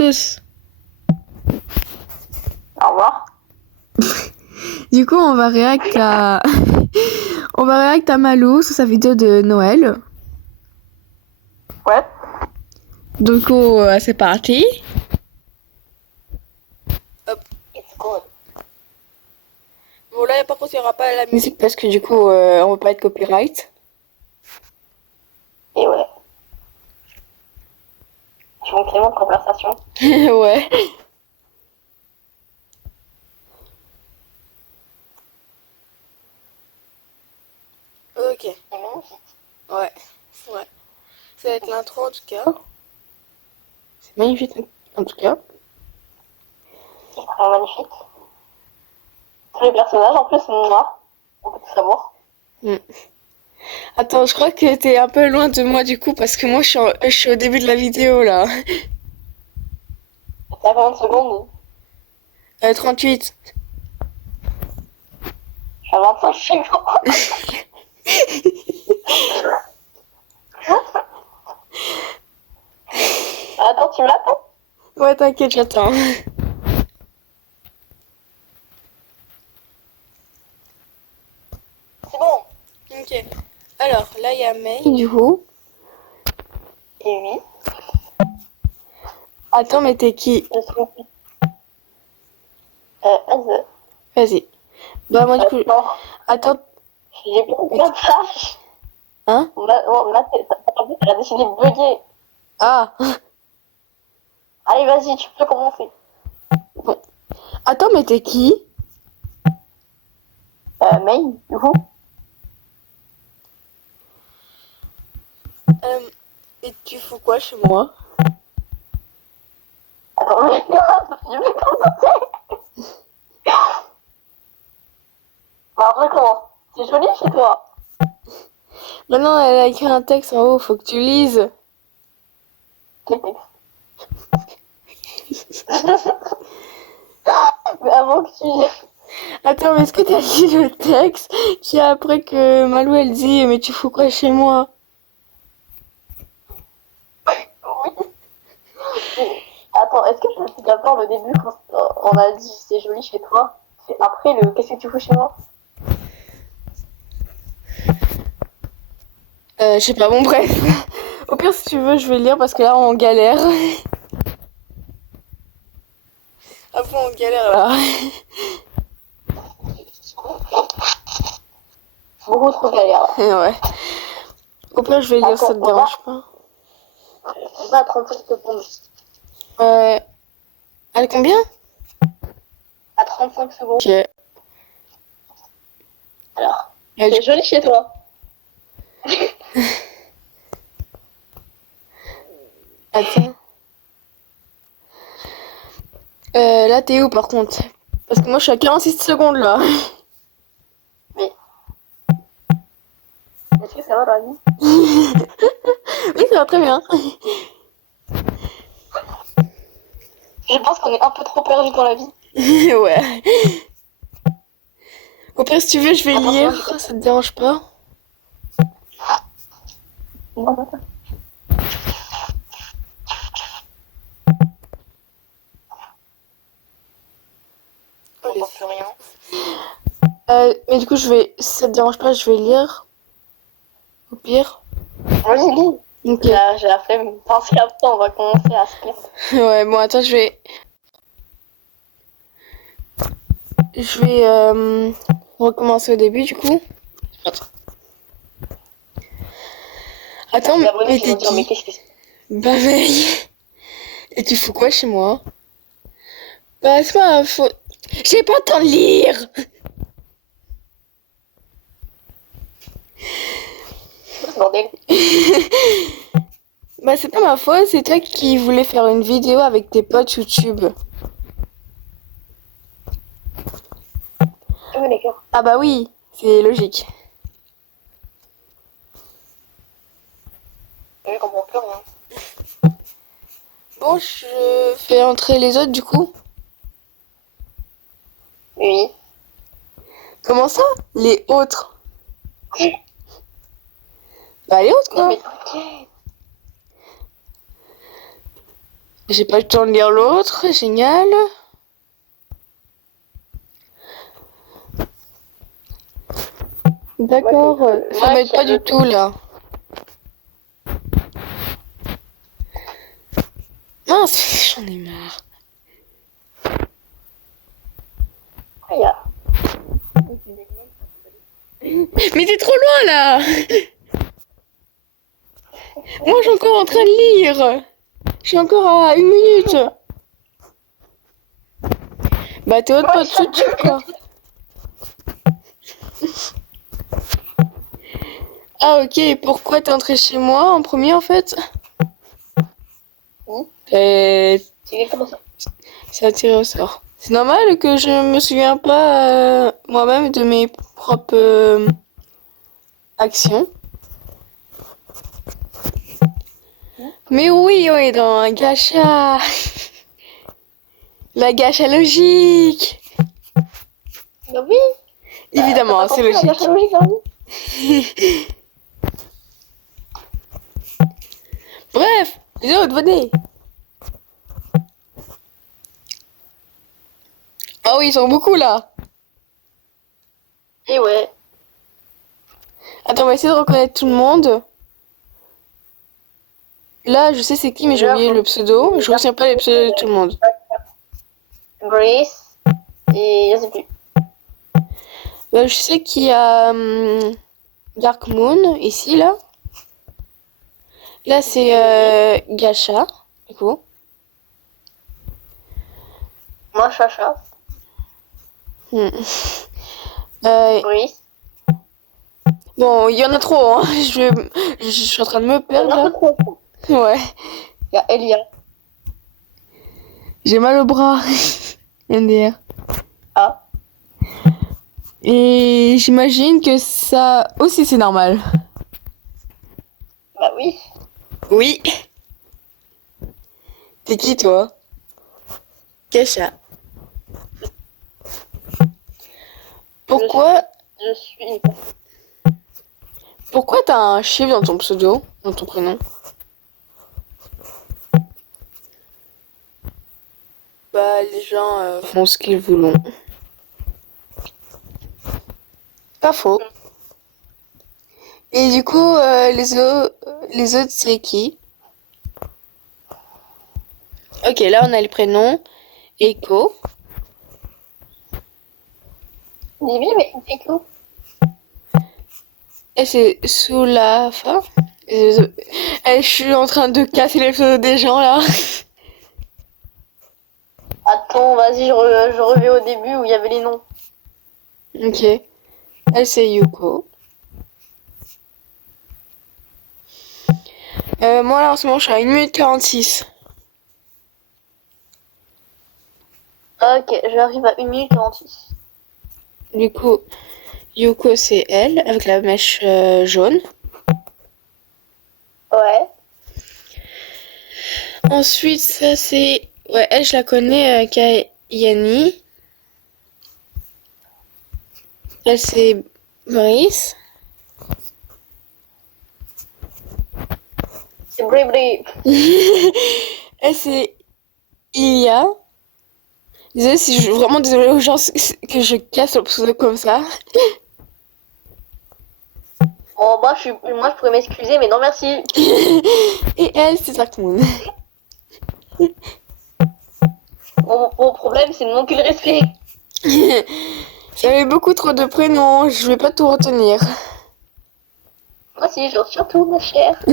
tous. Au revoir. Du coup, on va react à... on va react à Malou sur sa vidéo de Noël. Ouais. Du coup, c'est parti. Hop. It's good. Bon, là, par contre, il n'y aura pas la musique parce que du coup, on va pas être copyright. Et ouais. Je veux Clément de conversation. Ouais. Ok. C'est magnifique. Ouais. Ouais. Ça va être l'intro en tout cas. C'est magnifique en tout cas. C'est vraiment magnifique. Tous les personnages en plus sont noirs. On peut tout savoir. Attends, je crois que t'es un peu loin de moi du coup parce que moi je suis au début de la vidéo là. C'est à 40 secondes. 38. Je suis à 25 secondes. Attends, tu m'attends? Ouais, t'inquiète, j'attends. C'est bon. Ok. Alors, là, il y a May, du coup. Et oui. Attends, mais t'es qui? Je suis. Vas-y. Bah, moi, du coup... Non. Attends. J'ai plus de tâches. Hein? Là, t'as décidé de bugger. Ah. Allez, vas-y, tu peux commencer. Bon. Attends, mais t'es qui? May, du coup. Et tu fous quoi chez moi? Attends, mais je vais commencer. Bah, après, comment? C'est joli chez toi. Maintenant, elle a écrit un texte en haut, faut que tu lises. Quel texte? Mais avant que tu... Attends, mais est-ce que t'as lu le texte qui est après que Malou, elle dit « Mais tu fous quoi chez moi ?» Oui. Attends, est-ce que je me suis d'accord le début quand on a dit c'est joli chez toi? C'est après le qu'est-ce que tu fous chez moi? Je sais pas, bon bref. Au pire, si tu veux, je vais lire parce que là, on galère. Ah bon, on galère là. Beaucoup trop galère là. Ouais. Au pire, je vais lire, Attends, ça te dérange pas. On va à 35 secondes. À combien? À 35 secondes. Ok. Alors, Et c'est joli chez toi. Attends. Là, t'es où par contre? Parce que moi, je suis à 46 secondes là. Mais. Est-ce que ça va la vie? Oui, ça va très bien. Je pense qu'on est un peu trop perdu dans la vie. Ouais. Au pire, si tu veux, je vais Attends, lire. attends. Ça te dérange pas? Non, non, non. On n'entend plus rien. Mais du coup, je vais. Si ça te dérange pas, je vais lire. Au pire. Vas-y, lis. Ok. J'ai la flemme. Parce qu'après, on va commencer à se perdre. Ouais, bon, attends, je vais. Je vais recommencer au début du coup. Attends, Les abonnés mais qui vont t'es dire, mais qui? qu'est-ce que c'est? Bah, mec. Et tu fous quoi chez moi? Bah, c'est pas un faux. J'ai pas le temps de lire! Ce bordel. Bah, c'est pas ma faute, c'est toi qui voulais faire une vidéo avec tes potes YouTube. Ah, d'accord. Ah, bah oui, c'est logique. Je comprends plus rien. Bon, je fais entrer les autres du coup. Oui. Comment ça? Les autres? Bah, les autres Non, quoi. mais t'inquiète. J'ai pas le temps de lire l'autre, génial. D'accord, ça Ouais, m'aide pas du tout là. Mince, j'en ai marre. Ah, il y a. Mais t'es trop loin là. Moi, je suis encore en train de lire. Je suis encore à 1 minute. Bah, t'es autre pas dessus, quoi. Ah, ok. Pourquoi t'es entré chez moi en premier, en fait? Comment ça? C'est attiré au sort. C'est normal que je me souviens pas moi-même de mes propres actions. Mais oui, on est dans un gacha. La gacha logique. Bah oui. Évidemment, c'est logique. La logique dans la vie. Bref, les autres, venez. Ah oui, ils sont beaucoup là. Et ouais. Attends, on va essayer de reconnaître tout le monde. Là, je sais c'est qui, mais j'ai oublié le pseudo. Je retiens pas les pseudos de tout le monde. Grace. Et je sais plus. Là, je sais qu'il y a Dark Moon, ici, là. Là, c'est Gacha, du coup. Moi, Chacha. Grace. Bon, il y en a trop, hein. Je suis en train de me perdre, là. Ouais. Il y a Elia. J'ai mal au bras. MDR. Ah. Et j'imagine que ça aussi, c'est normal. Bah oui. Oui. T'es qui, toi? Gacha. Pourquoi Je suis. Pourquoi t'as un chiffre dans ton pseudo, dans ton prénom? Bah, les gens font ce qu'ils voulont. Pas faux. Et du coup, les autres, c'est qui? Ok, là, on a le prénom. Echo. Oui, mais écoute. Et c'est Soulafa. Je suis en train de casser les pseudos des gens, là. Attends, vas-y, je reviens au début où il y avait les noms. Ok. Elle, c'est Yuko. Moi, là, en ce moment, je suis à 1 minute 46. Ok, j'arrive à 1 minute 46. Du coup, Yuko, c'est elle, avec la mèche jaune. Ouais. Ensuite, ça, c'est... Ouais, elle, je la connais, Kayani. Elle, c'est Brice. C'est Bri. Elle, c'est Ilia. Désolée si je suis vraiment désolée aux gens que je casse le pseudo comme ça. Oh, moi, je pourrais m'excuser, mais non, merci. Et elle, c'est Dark Moon. Mon problème, c'est de manquer le respect. J'avais beaucoup trop de prénoms, je vais pas tout retenir. Moi aussi, je retiens tout, ma chère.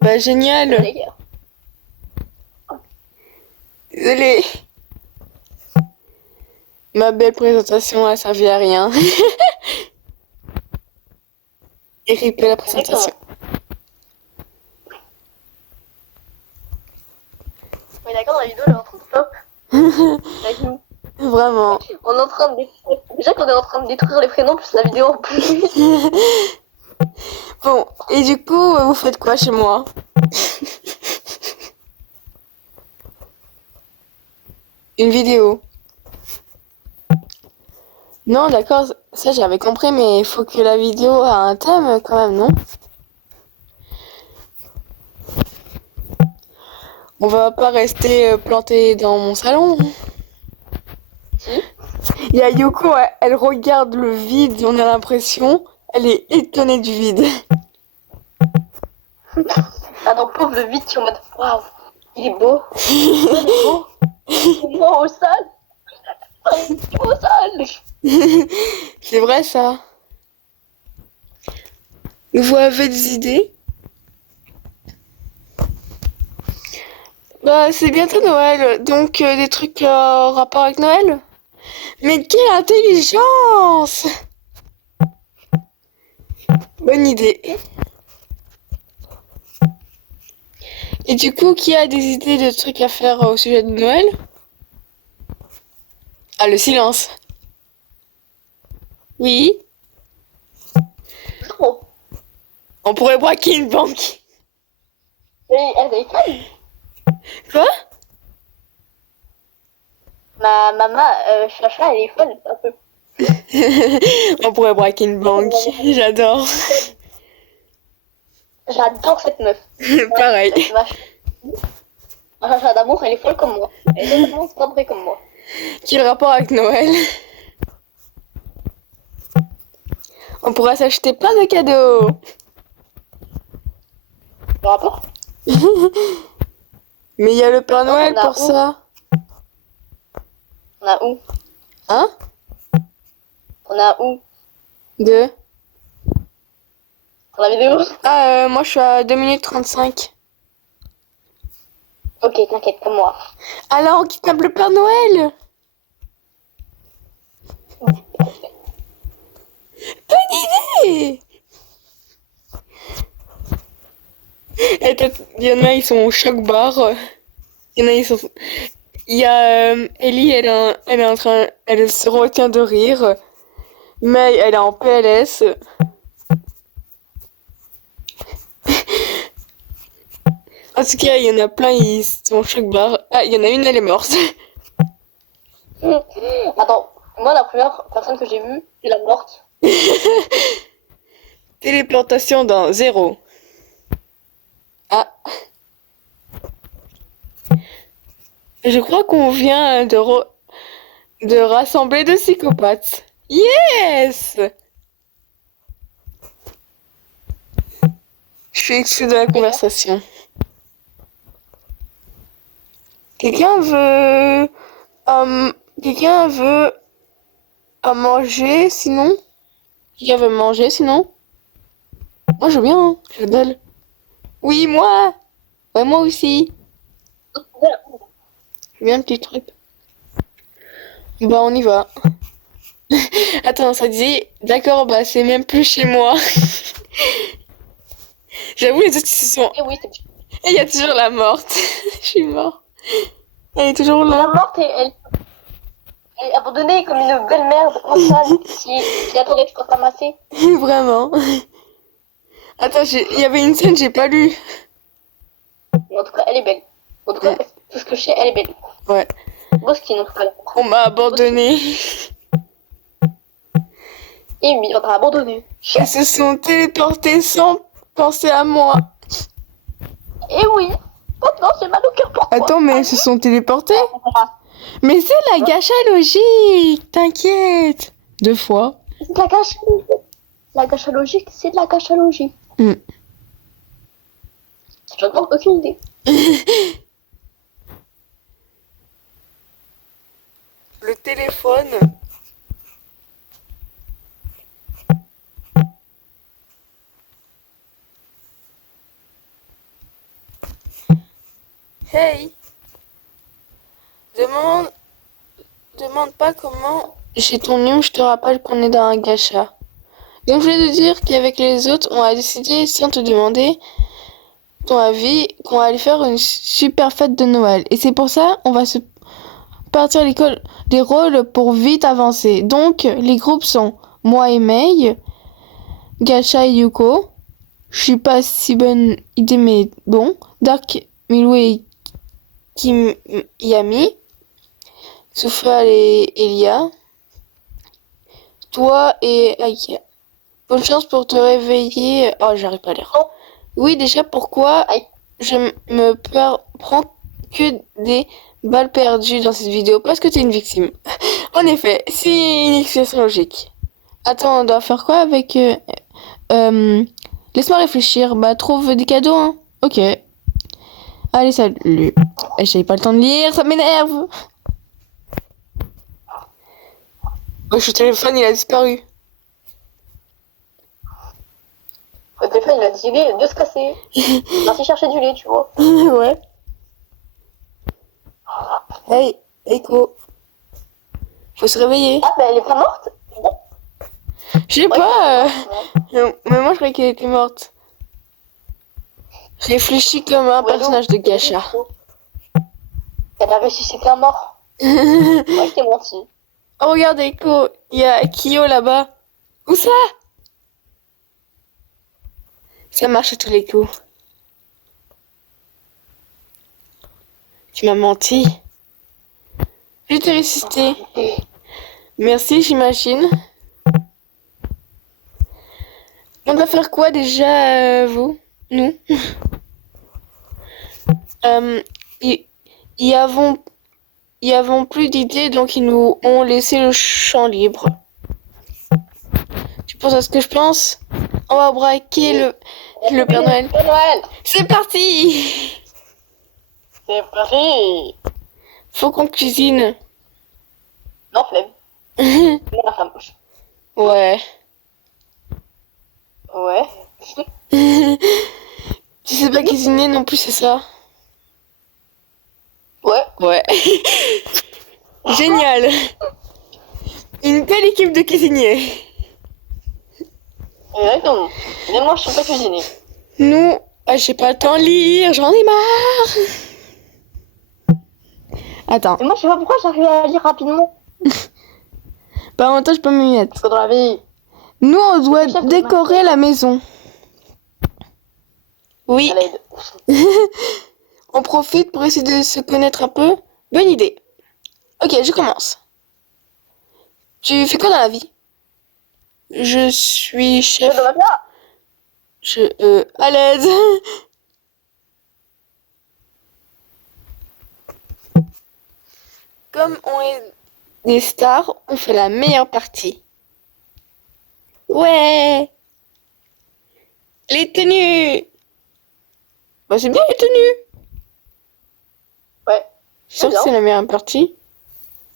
Bah, génial. D'ailleurs. Désolée. Ma belle présentation a servi à rien. Et rip la présentation. Mais d'accord, dans la vidéo, elle est en train de stop. Avec nous. Vraiment. On est en train de détruire. Déjà qu'on est en train de détruire les prénoms, plus la vidéo en plus. Bon, et du coup, vous faites quoi chez moi? Une vidéo. Non, d'accord, ça j'avais compris, mais il faut que la vidéo ait un thème quand même, non? On va pas rester planté dans mon salon. Si. Il y a Yoko, elle regarde le vide, on a l'impression. Elle est étonnée du vide. Ah non, pauvre le vide qui est en mode waouh, il est beau. Il est beau. Moi au sol. Il est beau au sol. C'est vrai ça. Vous avez des idées? Bah, c'est bientôt Noël, donc des trucs en rapport avec Noël? Mais quelle intelligence! Bonne idée. Et du coup, qui a des idées de trucs à faire au sujet de Noël? Ah, le silence. Oui, Oh. on pourrait braquer une banque. Mais elle est folle. Quoi? Ma maman, Chacha, elle est folle un peu. On pourrait braquer une banque. J'adore. J'adore cette meuf. Pareil. Ma Chacha d'amour, elle est folle comme moi. Elle est totalement sabrée comme moi. Quel rapport avec Noël? On pourrait s'acheter plein de cadeaux. Le rapport? Mais il y a le Père Noël on a pour où? ça. On a où? Hein? On a où? Deux. Pour la vidéo? Ah, moi je suis à 2 minutes 35. Ok, t'inquiète, comme moi. Alors, on kidnappe le Père Noël. Bonne idée. Et il y en a, ils sont au choc bar. Il y en a, ils sont... Il y a Ellie, elle est en train... Elle se retient de rire. Mais elle est en PLS. En tout cas, il y en a plein, ils sont au choc bar. Ah, il y en a une, elle est morte. Attends, moi, la première personne que j'ai vue, c'est la morte. Téléportation dans 0. Ah. Je crois qu'on vient de rassembler deux psychopathes. Yes! Je suis exclue de la conversation. Quelqu'un veut... quelqu'un veut à manger, sinon? Quelqu'un veut manger, sinon? Moi, je veux bien, hein. Je dalle. Oui, moi! Ouais, moi aussi. Je veux bien un petit truc. Bah, on y va. Attends, ça disait... D'accord, bah, c'est même plus chez moi. J'avoue, les autres, ils se sont... Et oui, c'est Et il y a toujours la morte. Je suis mort. Elle est toujours la là. morte, elle est abandonnée comme une belle merde en salle qui attendait que je fasse ramasser. Vraiment. Attends, il y avait une scène, j'ai pas lu. Mais en tout cas, elle est belle. En tout cas, tout ce que je sais, elle est belle. Ouais. Beau skin, en tout cas. On m'a abandonné. Et oui, on t'a abandonné. Ils se sont téléportés sans penser à moi. Et oui, maintenant j'ai mal au cœur pour toi. Attends, mais ils se sont téléportés? Mais c'est la gacha logique. T'inquiète. 2 fois. C'est de la gacha logique. La gacha logique, c'est de la gacha logique. Mm. Je n'ai aucune idée. Le téléphone. Hey. Demande pas comment j'ai ton nom, je te rappelle qu'on est dans un gacha. Donc je voulais te dire qu'avec les autres, on a décidé, sans te demander ton avis, qu'on allait faire une super fête de Noël. Et c'est pour ça, on va se partir à l'école des rôles pour vite avancer. Donc les groupes sont moi et Mei, Gacha et Yuko. Je suis pas si bonne idée, mais bon. Dark, Milou et Kim Yami. Soufal et Elia. Toi et Aïkia. Bonne chance pour te réveiller. Oh, j'arrive pas à lire. Oh. Oui, déjà, pourquoi Aïe. je me prends que des balles perdues dans cette vidéo parce que t'es une victime. En effet, c'est une explication logique. Attends, on doit faire quoi avec... laisse-moi réfléchir. Bah, trouve des cadeaux, hein. Ok. Allez, salut. J'avais pas le temps de lire, ça m'énerve. Mon téléphone, il a disparu. Le téléphone, il a décidé de se casser. Il parti chercher du lait, tu vois. Ouais. Hey, Echo. Faut se réveiller. Ah, bah elle est pas morte. Je sais pas. Mais moi, je croyais qu'elle était morte. Réfléchis comme un personnage de gacha. Elle a ressuscité un mort. Moi, je t'ai menti. Oh, regarde, Echo. Il y a Kyo là-bas. Où ça? Ça marche à tous les coups. Tu m'as menti. Je t'ai ressuscité. Merci, j'imagine. On doit faire quoi déjà, vous? Nous? Y avons plus d'idées, donc ils nous ont laissé le champ libre. Tu penses à ce que je pense? On va braquer le Père Noël. Père Noël. C'est parti! C'est parti. Faut qu'on cuisine. Non, flemme. La femme. Ouais. Ouais. Tu sais pas cuisiner non plus, c'est ça? Ouais. Ouais. Génial. Une belle équipe de cuisiniers. Exactement. Mais moi, je sais pas cuisiner. Nous, j'ai pas le temps de lire, j'en ai marre. Attends. Et moi, je sais pas pourquoi j'arrive à lire rapidement. Bah, en même temps, je peux m'y mettre. Parce que dans la vie. Nous, on doit décorer la maison. Oui. À l'aide. On profite pour essayer de se connaître un peu. Bonne idée. Ok, je commence. Tu fais quoi dans la vie? Je suis chef. Dans la vie. À l'aise. Comme on est des stars, on fait la meilleure partie. Ouais. Les tenues. Bah, c'est bien les tenues. Ouais. Je suis sûre que c'est la meilleure partie.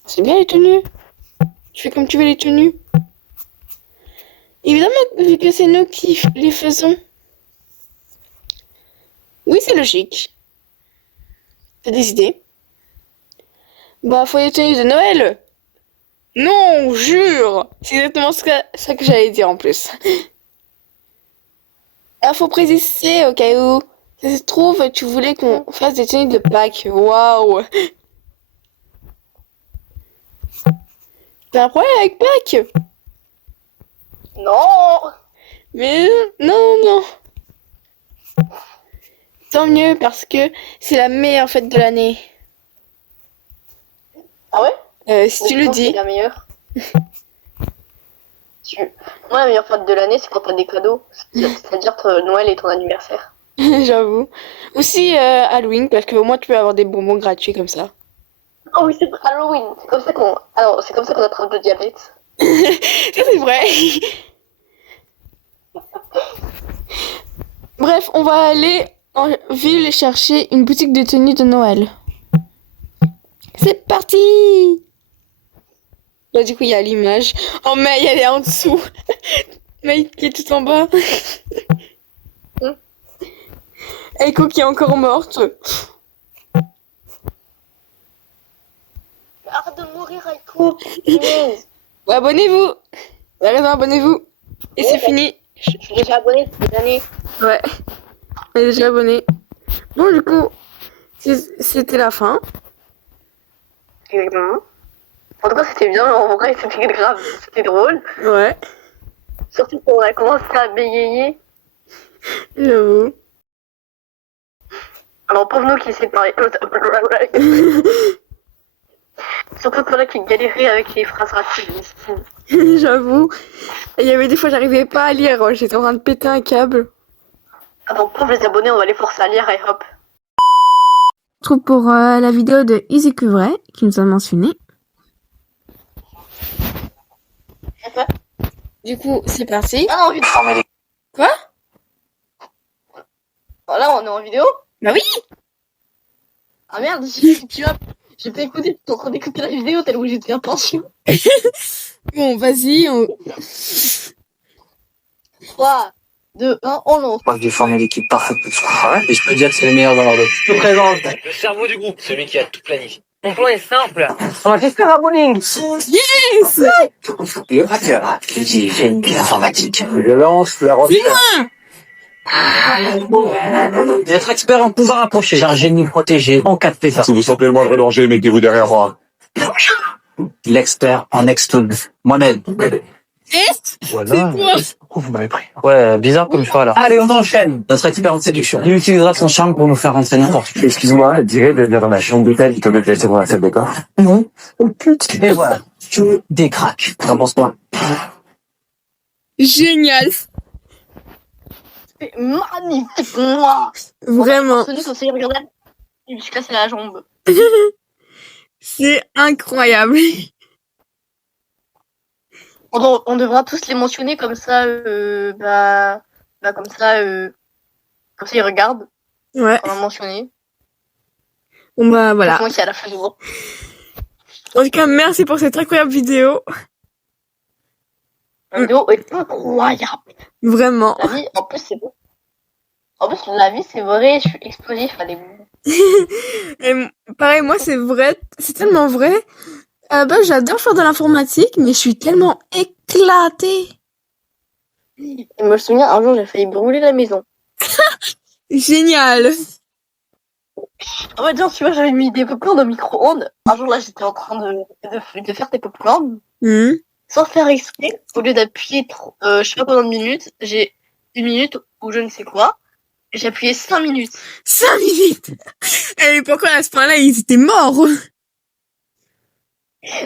C'est bien les tenues. Tu fais comme tu veux les tenues. Évidemment, vu que c'est nous qui les faisons. Oui, c'est logique. T'as des idées? Bah, faut des tenues de Noël. Non, jure. C'est exactement ça que j'allais dire en plus. Ah, faut préciser au cas où. Ça se trouve, tu voulais qu'on fasse des tenues de Pâques. Waouh. T'as un problème avec Pâques? Non. Mais non. Tant mieux parce que c'est la meilleure fête de l'année. Ah ouais? Si tu le dis. C'est la meilleure. Moi, la meilleure fête de l'année, c'est quand t'as des cadeaux. C'est-à-dire Noël et ton anniversaire. J'avoue. Aussi Halloween parce que au moins tu peux avoir des bonbons gratuits comme ça. Oh oui, c'est Halloween. C'est comme ça qu'on. Alors, c'est comme ça qu'on attrape le diabète. Ça c'est vrai. Bref, on va aller en ville chercher une boutique de tenues de Noël. C'est parti! Là, du coup, il y a l'image. Oh, May, elle est en dessous. May qui est tout en bas. Echo qui est encore morte. Arrête de mourir, Aiko. Ouais, abonnez-vous. Vous avez raison, abonnez-vous. Et c'est fini. Je suis déjà abonné depuis des années. Ouais. On est déjà abonné. Bon, du coup, c'était la fin. Exactement. En tout cas, c'était bien. En vrai, c'était grave. C'était drôle. Ouais. Surtout quand on a commencé à bégayer. J'avoue. Alors, pauvre nous qui essaient de parler. Surtout pour là qui galérait avec les phrases rapides. J'avoue. Il y avait des fois, j'arrivais pas à lire. J'étais en train de péter un câble. Attends, pauvre les abonnés, on va les forcer à lire et hop. retrouve pour la vidéo de Easy Cuvray, qui nous a mentionné. Quoi? Du coup, c'est parti. Ah, en vidéo. Quoi? Là, on est en vidéo. Bah oui. Ah merde, j'ai pas écouté, t'es en train d'écouter la vidéo tellement j'étais impatient. Bon, vas-y. 3, 2, 1, on lance. Moi, j'ai formé l'équipe parfaite pour ce travail et je peux dire que c'est les meilleurs dans leur domaine. Je te présente Le cerveau du groupe, celui qui a tout planifié. Mon plan est simple. on va juste faire un bowling. Yes. Le hacker, j'ai fait une informatique. Je lance la recherche. D'être expert en pouvoir approcher. J'ai un génie protégé en 4 P. Si vous sentez le moindre danger, mettez-vous derrière moi. L'expert en extone. Mohamed. Voilà. quoi? Oh, vous m'avez pris. Ouais, bizarre comme choix là. Allez, on enchaîne. Notre expert en séduction. Il utilisera son charme pour nous faire rentrer n'importe où. Excuse-moi, elle dirait de venir dans la chambre d'hôtel qui te met laisser dans la salle de bain. Non. Oh putain. Et voilà. Tu décraques. T'en penses quoi? Génial. C'est magnifique, moi. Vraiment. Celui qui regardez, il me suis cassé la jambe. C'est incroyable. On devra tous les mentionner comme ça, comme ça, ils regardent. Ouais. On va mentionner. Bon bah voilà. Moi qui à la fin du jour. En tout cas, merci pour cette incroyable vidéo. La vidéo est incroyable. Vraiment. La vie, en plus, c'est beau. En plus, la vie, c'est vrai, je suis explosif, elle est bon. Et pareil, moi, c'est vrai. C'est tellement vrai. J'adore faire de l'informatique, mais je suis tellement éclatée. Et je me souviens, un jour, j'ai failli brûler la maison. Génial. En fait, genre, tu vois, j'avais mis des popcorn au micro-ondes. Un jour, là, j'étais en train de faire des popcorn. Sans faire exprès, au lieu d'appuyer, je sais pas combien de minutes, j'ai 1 minute ou je ne sais quoi. J'ai appuyé 5 minutes. 5 minutes. Et pourquoi à ce point-là, ils étaient morts?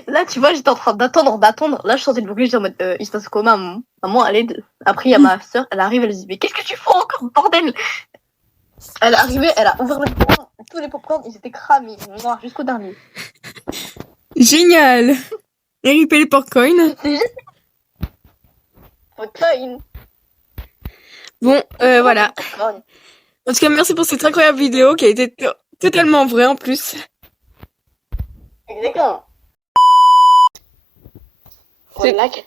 Là, tu vois, j'étais en train d'attendre. Là, je sentais le bruit, j'étais en mode, il se passe quoi, maman? Maman, à l'aide. Après, il y a ma soeur, elle arrive, elle dit, mais qu'est-ce que tu fais encore, bordel? Elle est arrivée, elle a ouvert le popcorn. Tous les popcorn, ils étaient cramés. Moi, jusqu'au dernier. Génial. Et ripper les porcoins. C'est juste... Popcorn. Bon, voilà. En tout cas, merci pour cette incroyable vidéo qui a été totalement vraie en plus. Exactement. C'est là que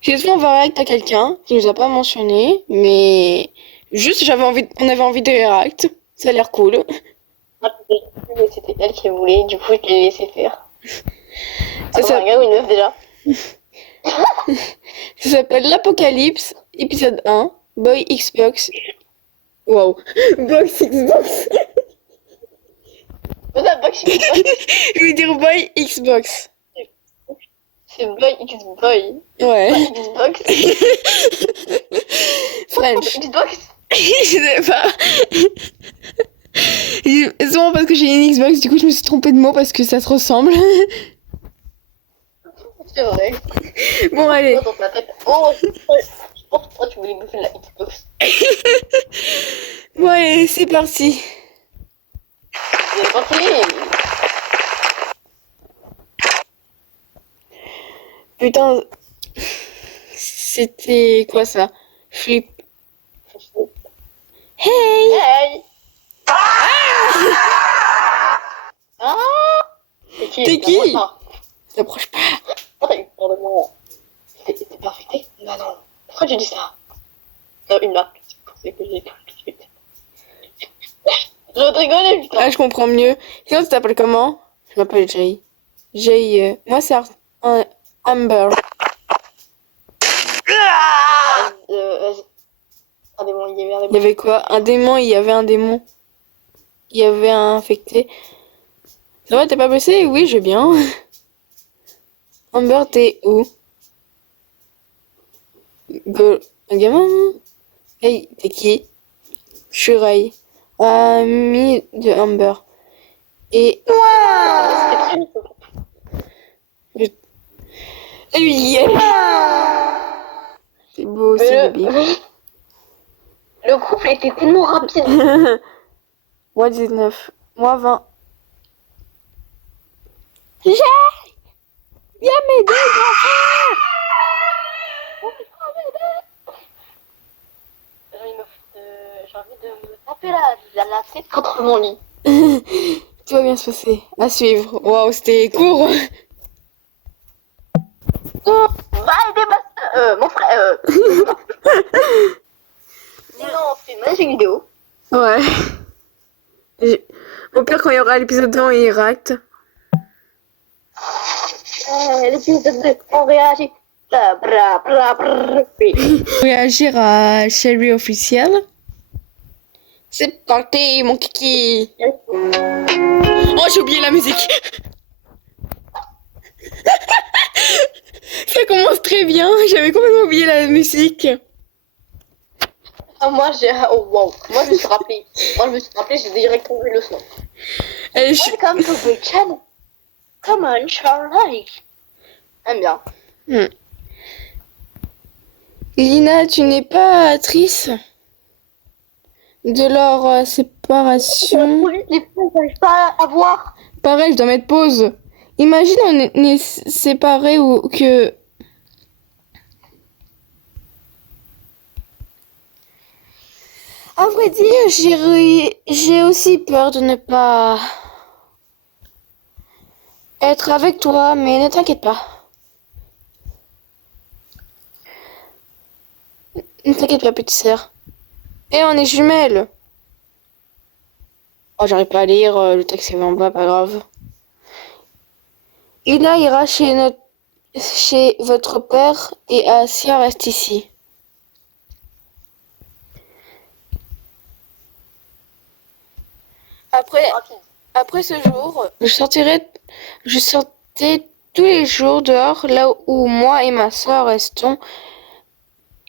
j'espère qu'on va réacter à quelqu'un qui nous a pas mentionné, mais juste on avait envie de réact. Ça a l'air cool. C'était elle qui voulait, du coup, je l'ai laissé faire. C'est ça. Un gars ou une meuf déjà? Ça s'appelle l'Apocalypse, épisode 1, Boy Xbox. Wow. Box Xbox. Voilà, Box Xbox. Je veux dire Boy Xbox. C'est Boy X Boy. Ouais. Boy Xbox. French. Xbox. Je sais pas. C'est souvent parce que j'ai une Xbox, du coup je me suis trompée de mot parce que ça se ressemble. C'est vrai. Bon allez. Dans ta tête. Oh, je pense que toi tu voulais bouffer la Xbox. Bon allez, c'est parti. C'est parti. Putain, c'était quoi ça? Flip. Hey! Hey. Ah. T'es qui? T'approches pas. T'es pas affecté? Bah non. Pourquoi tu dis ça? Non, une marque. C'est pour ça que j'ai pas tout de suite. Je vais te rigoler, putain. Ah, je comprends mieux. Sinon, tu t'appelles comment? Je m'appelle Jay. Jay. Moi, c'est un Amber. Vas-y. Un démon, il y avait un Il y démon. avait quoi? Un démon, il y avait un démon. Il y avait un infecté. Ça va, t'es pas blessé? Oui, je vais bien. Amber, t'es où? Un gamin? Hey, t'es qui? Je suis Ray. Ami de Amber. Et... Et lui, c'est beau aussi, bébé. Le couple était tellement rapide. Moi 19. Moi 20. Viens m'aider, J'ai envie de me taper la tête contre mon lit. Tout va bien se passer. À suivre. Waouh, c'était court. Va aider mon frère. Non, c'est une magique vidéo. Ouais. Au pire, quand il y aura l'épisode 2 en Irak. L'épisode 2, on réagit. Bra, bra, bra, bra. Oui. Réagir à Sherry officiel. C'est parti, mon kiki. Oh, j'ai oublié la musique. Ça commence très bien. J'avais complètement oublié la musique. Ah, moi, oh, wow. Moi, je me suis rappelé. J'ai direct trouvé le son. Welcome to the channel. Come on, Charlie. Aime bien. Lina, tu n'es pas triste de leur séparation? Les poules, j'arrive pas à voir. Pareil, je dois mettre pause. Imagine on est séparés ou que... À vrai dire, j'ai aussi peur de ne pas être avec toi, mais ne t'inquiète pas. Ne t'inquiète pas, petite sœur. Et on est jumelles. Oh, j'arrive pas à lire, le texte est en bas, pas grave. Ina ira chez votre père et Asia reste ici. Après ce jour, je sortais tous les jours dehors, là où moi et ma soeur restons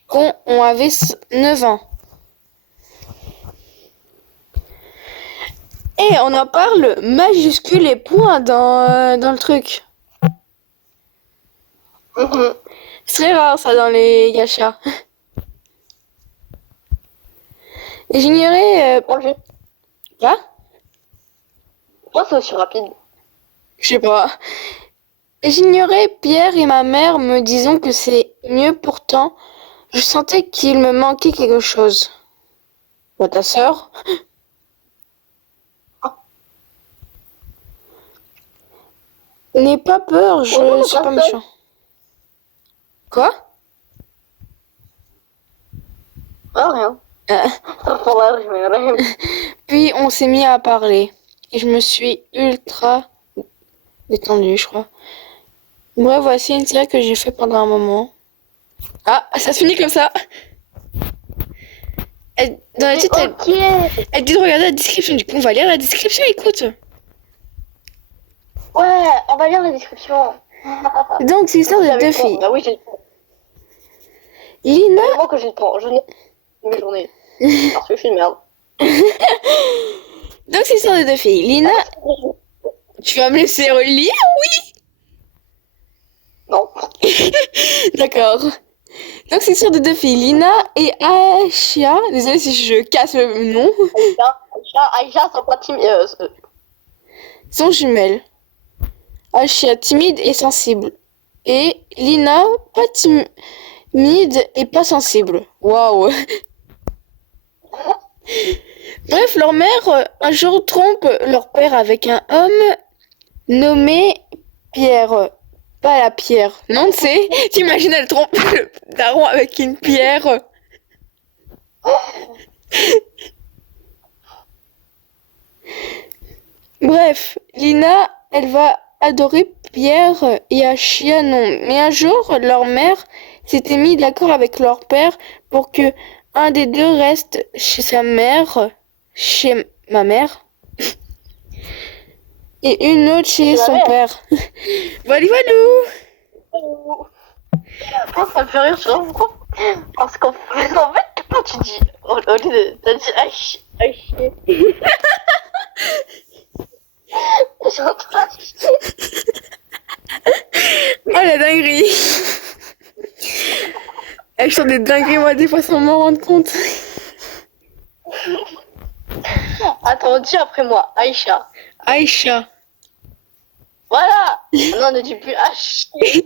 quand on avait 9 ans. Et on en parle majuscule et point dans le truc. C'est très rare ça dans les gachas. Et j'ignorais... Quoi? Moi, c'est aussi rapide. Je sais pas. Et j'ignorais Pierre et ma mère me disant que c'est mieux, pourtant je sentais qu'il me manquait quelque chose. Quoi, ta sœur? N'aie pas peur, je suis pas méchant. Quoi? Ah, rien. Puis on s'est mis à parler. Et je me suis ultra détendue, je crois. Bref, voici une série que j'ai fait pendant un moment. Ah, ça se finit comme ça. Dans la titre, elle dit de regarder la description. Du coup, on va lire la description, écoute. Ouais, on va lire la description. Donc, c'est l'histoire de deux filles. Bah oui, j'ai le temps. Lina... Vraiment que j'ai le temps. Je n'ai mes journées. Parce que je suis une merde. Donc, c'est l'histoire de deux filles. Lina... Tu vas me laisser relire, oui? Non. D'accord. Donc, c'est l'histoire de deux filles. Lina et Aisha. Désolée si je casse le nom. Aïcha sont pas timides. Sont jumelles. Aisha timide et sensible. Et Lina pas timide et pas sensible. Waouh. Bref, leur mère un jour trompe leur père avec un homme nommé Pierre. Pas la pierre. Non, tu sais, t'imagines, elle trompe le daron avec une pierre. Bref, Lina, elle va adorer Pierre et Achia non. Mais un jour, leur mère s'était mis d'accord avec leur père pour que un des deux reste chez sa mère, chez ma mère, et une autre chez son père. Voilà, Oh, ça me fait rire, tu vois pourquoi? Parce qu'en fait, quand tu dis, au lieu de, t'as dit Aïcha. Oh la dinguerie. Elles sont des dingueries, moi, des fois, sans m'en rendre compte. Attends, dis après moi, Aïcha. Aïcha. Voilà. Non, ne dis plus à chier.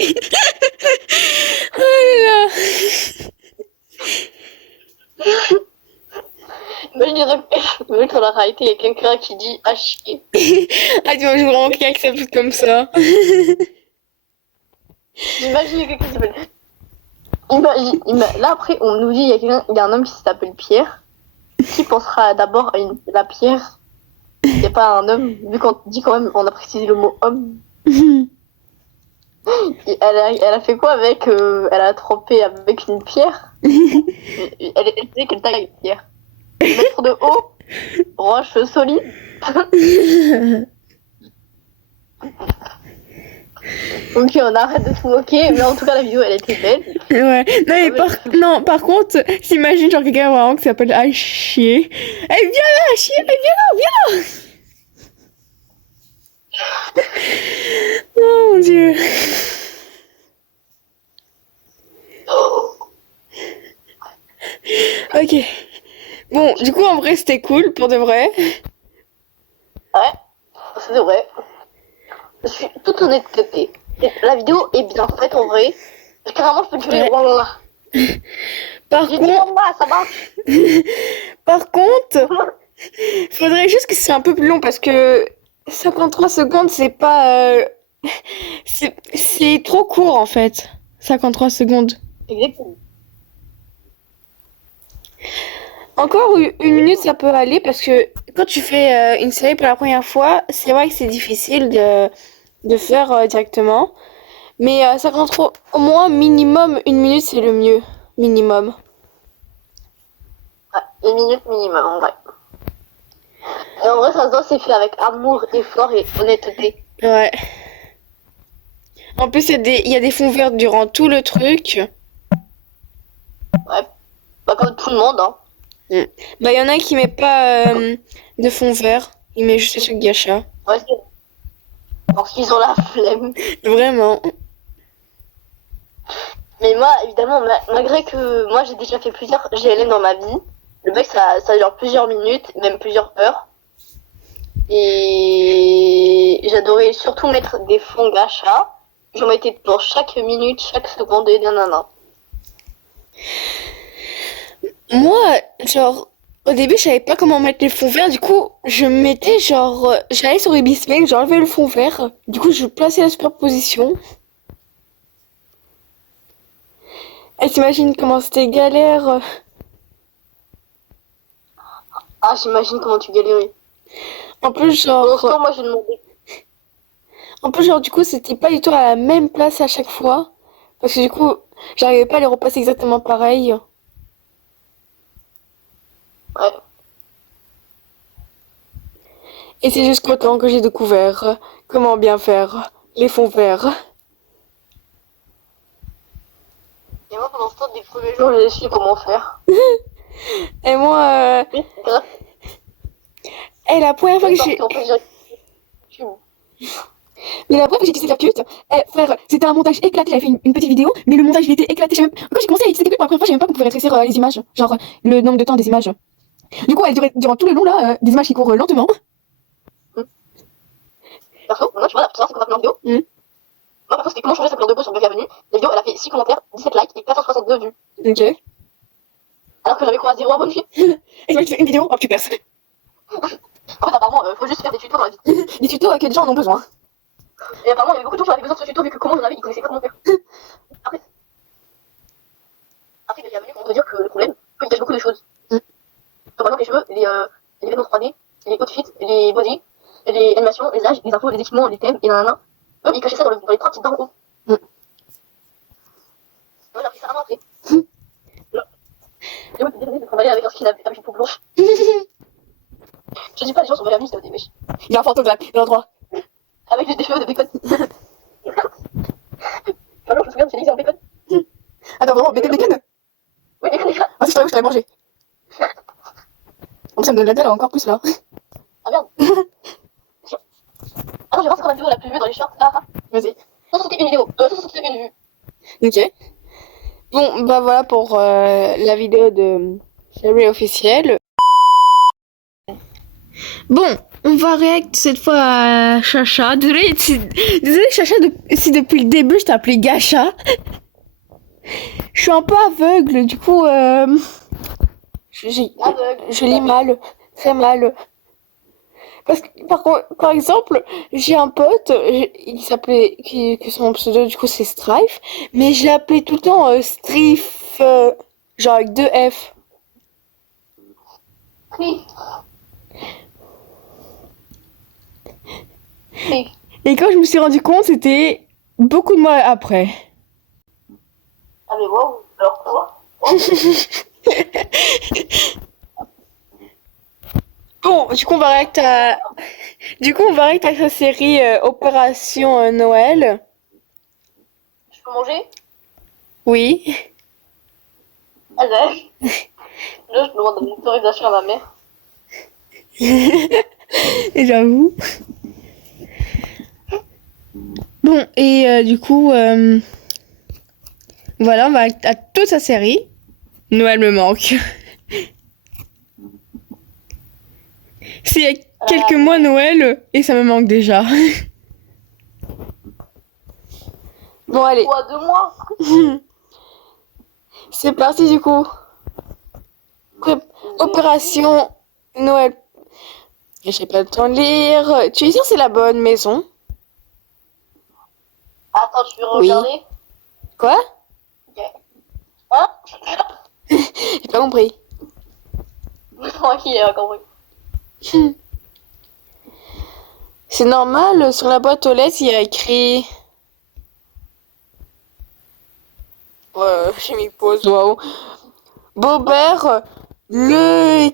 Oh là là. Imagine dans la réalité, il y a quelqu'un qui dit à chier. Ah, tu vois, je vraiment quelqu'un qui s'appelle comme ça. J'imagine quelqu'un qui s'appelle. Là, après, on nous dit il y a un homme qui s'appelle Pierre. Qui pensera d'abord à la pierre? Il n'y a pas un homme, vu qu'on dit quand même, on a précisé le mot homme. Et elle a fait quoi avec elle a trempé avec une pierre. Elle disait quelle taille une pierre? 1 mètre de haut, roche solide. Ok, on arrête de se moquer, mais en tout cas la vidéo elle était belle. Ouais. Non, par contre, j'imagine genre quelqu'un vraiment qui s'appelle à chier. Eh, viens là, chier, eh, viens là. Oh mon dieu. Ok. Bon, du coup, en vrai, c'était cool, pour de vrai. Ouais, c'est vrai. Je suis toute honnêteté. La vidéo est bien faite en vrai. Carrément, je peux te dire, Ouais. wallah. Par J'ai dit, contre, wallah, ça marche. faudrait juste que c'est un peu plus long parce que 53 secondes, c'est pas... c'est trop court, en fait. 53 secondes. Exactement. Encore 1 minute, ça peut aller parce que quand tu fais une série pour la première fois, c'est vrai que c'est difficile de faire directement. Mais 53, au moins minimum 1 minute, c'est le mieux. Minimum. Ouais, 1 minute minimum en vrai. Et en vrai, ça se doit, c'est fait avec amour, effort et honnêteté. Ouais. En plus, il y a des fonds verts durant tout le truc. Ouais. Bah, comme tout le monde, hein. Bah, il y en a qui met pas de fond vert. Il met juste ce gacha. Ouais, parce qu'ils ont la flemme. Vraiment. Mais moi, évidemment, malgré que moi j'ai déjà fait plusieurs GLM dans ma vie, le mec ça dure plusieurs minutes, même plusieurs heures. Et j'adorais surtout mettre des fonds gacha. J'en mettais pour chaque minute, chaque seconde et nanana. Moi, genre, au début, je savais pas comment mettre les fonds verts. Du coup, je mettais genre, j'allais sur Ibismail, j'enlevais le fond vert. Du coup, je plaçais la superposition. Et t'imagines comment c'était galère. Ah, j'imagine comment tu galérais. En plus, Pendant ce genre, temps, moi j'ai demandé. du coup, c'était pas du tout à la même place à chaque fois. Parce que du coup, j'arrivais pas à les repasser exactement pareil. Ouais. Et c'est jusqu'au temps que j'ai découvert comment bien faire les fonds verts. Et moi pendant ce temps, des premiers jours, j'ai su comment faire. Et moi, Oui, grave. la première fois que Parce j'ai... qu'en fait, j'ai. Mais la première fois que j'ai utilisé CapCut, frère, c'était un montage éclaté. J'avais fait une petite vidéo, mais le montage il était éclaté. Quand j'ai commencé à utiliser CapCut pour la première fois, je savais même pas qu'on pouvait rétrécir les images. Genre, le nombre de temps des images. Du coup, elle durait durant tout le long là, des images qui courent lentement. Perso, moi tu vois, la petite c'est qu'on a fait en vidéo. Moi, perso, c'était comment changer sa couleur de peau sur le bienvenue. La vidéo, elle a fait 6 commentaires, 17 likes et 462 vues. Ok. Alors que j'avais quoi, 0 abonnés. Et toi, tu fais une vidéo, hop, tu perces. En fait, apparemment, faut juste faire des tutos dans la vie. Des tutos que des gens en ont besoin. Et apparemment, il y avait beaucoup de gens qui avaient besoin de ce tuto vu que comment j'en avais, ils connaissaient pas comment faire. Après, le bienvenu, on peut dire que le problème, il cache beaucoup de choses. Par exemple, les cheveux, les vêtements 3D, les outfits, les body, les animations, les âges, les infos, les équipements, les thèmes, et nanana. Eux, ils cachaient ça dans les 3 petites barres en haut. Moi, j'ai appris ça avant après. Et moi, désolé de travailler avec un skin avec une peau blanche. Je dis pas, les gens sont vraiment amis, c'était wesh. Il y a un fantôme là, dans l'endroit. Avec des cheveux de bacon. Alors, je me souviens de Félix en bacon. Attends, vraiment, bacon. Oui, bacon. Ah, si je savais que je t'avais mangé. En plus, ça me donne la dalle encore plus là. Ah merde. Attends, je vais voir c'est quoi la vidéo la plus vue dans les shorts. Ah, Vas-y. 161 vidéos. 161 vues. Ok. Bon, bah voilà pour la vidéo de série officielle. Bon, On va réact cette fois à Chacha. Désolée Chacha, si depuis le début je t'ai appelé Gacha. Je suis un peu aveugle, du coup, je lis mal, très mal. Parce que, par exemple, j'ai un pote, il s'appelait, que son pseudo, du coup, c'est Strife, mais j'ai appelé tout le temps Strife, genre avec 2 F. Oui. Oui. Et quand je me suis rendu compte, c'était beaucoup de mois après. Ah mais wow, alors quoi? Bon, du coup, on va réact à sa série Opération Noël. Je peux manger? Oui. Ah là, je demande une autorisation à ma mère. Et j'avoue. Bon, et du coup, voilà, on va à toute sa série. Noël me manque. C'est il y a quelques mois Noël et ça me manque déjà. Bon, allez. Quoi, 2 mois? C'est parti du coup. Opération Noël. J'ai pas le temps de lire. Tu es sûr que c'est la bonne maison? Attends, tu veux Oui. regarder? Quoi? Ok. Hein? J'ai pas compris. Ok, j'ai compris. C'est normal, sur la boîte aux lettres, il y a écrit... Ouais, j'ai mis pause, waouh. Bobert, le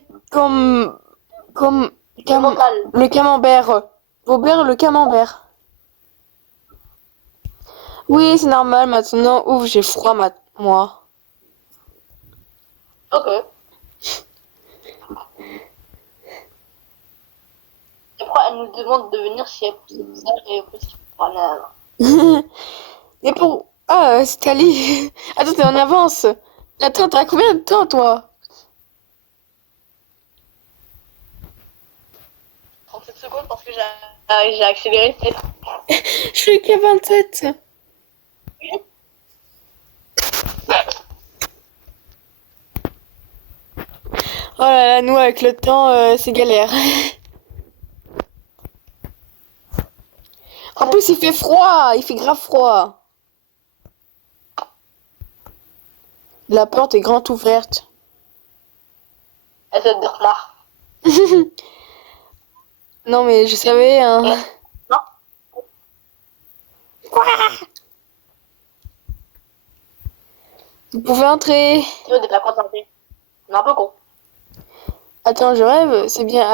le camembert. Bobert, le camembert. Oui, c'est normal maintenant. Ouf, j'ai froid moi. Ok. Et pourquoi elle nous demande de venir si elle pousse ça et possible? Voilà. Et pour... Ah, c'est Ali. Attends, t'es en avance. Attends, t'as combien de temps, toi? 37 secondes parce que j'ai accéléré peut-être. Je suis qu'à 27. Oh là là, nous, avec le temps, c'est galère. En plus, il fait froid. Il fait grave froid. La porte est grande ouverte. Elle s'est de retard. Non, mais je savais, hein. Non. Quoi? Vous pouvez entrer. Tu n'es pas concentré. On est un peu con. Attends, je rêve. C'est bien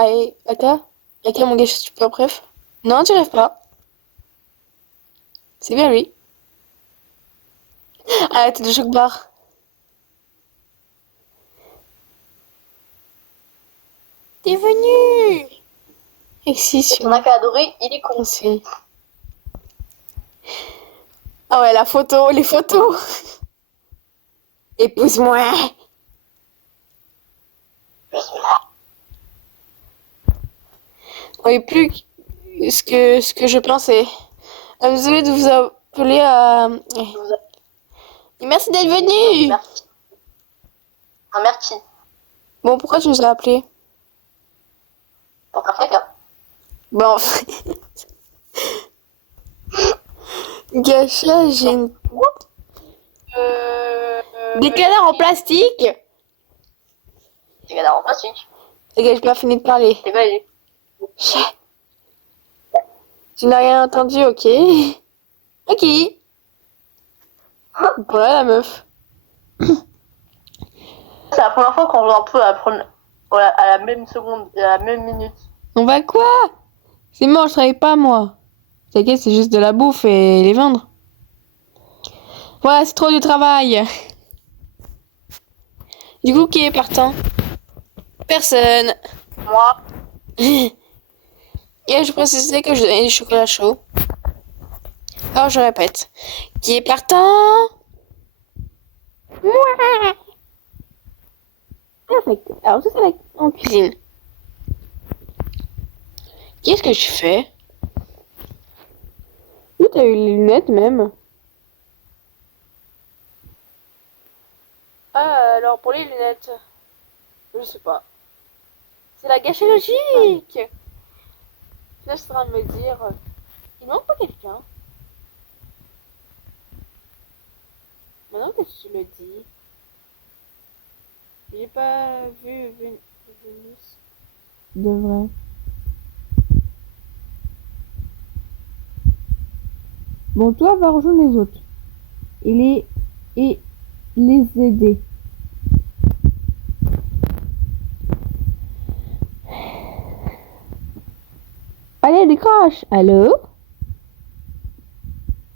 Aka? Aka, mon gars, je suis pas bref. Non, tu rêves pas. C'est bien lui. Arrête de choc barre. T'es venu. Excision. On a fait adorer, il est con. Conseil. Ah ouais, la photo, les photos. Épouse-moi. Je suis là. Oui, plus ce que je pensais. Désolée de vous appeler à... Et merci d'être venu. Merci. Un merci. Bon, pourquoi tu nous as appelés? Pour faire caca. Bon, Gacha, j'ai une... Des canards en plastique. Des canards en plastique. Les gars, j'ai pas fini de parler. C'est validé. Chut. Tu n'as rien entendu, ok? Ok. Voilà la meuf. C'est la première fois qu'on joue un peu à la même seconde, à la même minute. On va quoi? C'est mort, je travaille pas moi. T'inquiète, c'est juste de la bouffe et les vendre. Voilà, c'est trop du travail. Du coup, qui est partant? Personne. Moi, Et je précisais que je donnais du chocolat chaud. Alors je répète. Qui est partant? Moi. Perfect. Alors ça c'est en cuisine. Qu'est-ce que je fais? Où t'as eu les lunettes même? Ah, alors pour les lunettes, je sais pas. C'est la gâchette logique! Là, je serais en train de me dire, il manque pas quelqu'un. Maintenant que tu le dis, j'ai pas vu Vénus. De vrai. Bon, toi, va rejoindre les autres. Et les aider. Allez, décroche! Allô?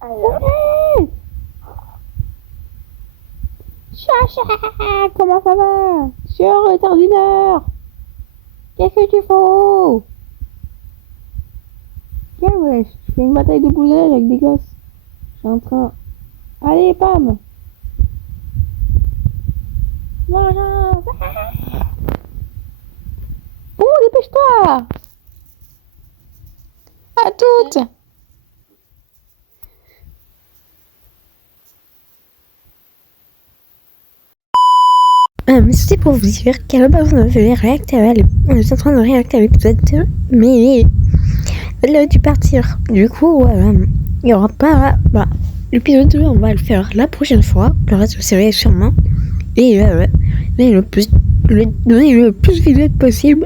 Allô? Chacha! Comment ça va? Sur retard d'une heure! Qu'est-ce que tu fous? Tiens, wesh, je fais une bataille de bousillage avec des gosses. Je suis en train. Allez, Pam! Vengeance! Oh, dépêche-toi! À toutes! C'était pour vous dire qu'à la base on avait réactivé, on est en train de réactiver l'épisode 2, mais elle a dû partir. Du coup, il n'y aura pas. L'épisode 2, on va le faire la prochaine fois. Le reste de la série, sûrement. Et le plus vite possible.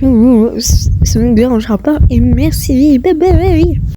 Ça ne me dérangera pas. Et merci, bye bye.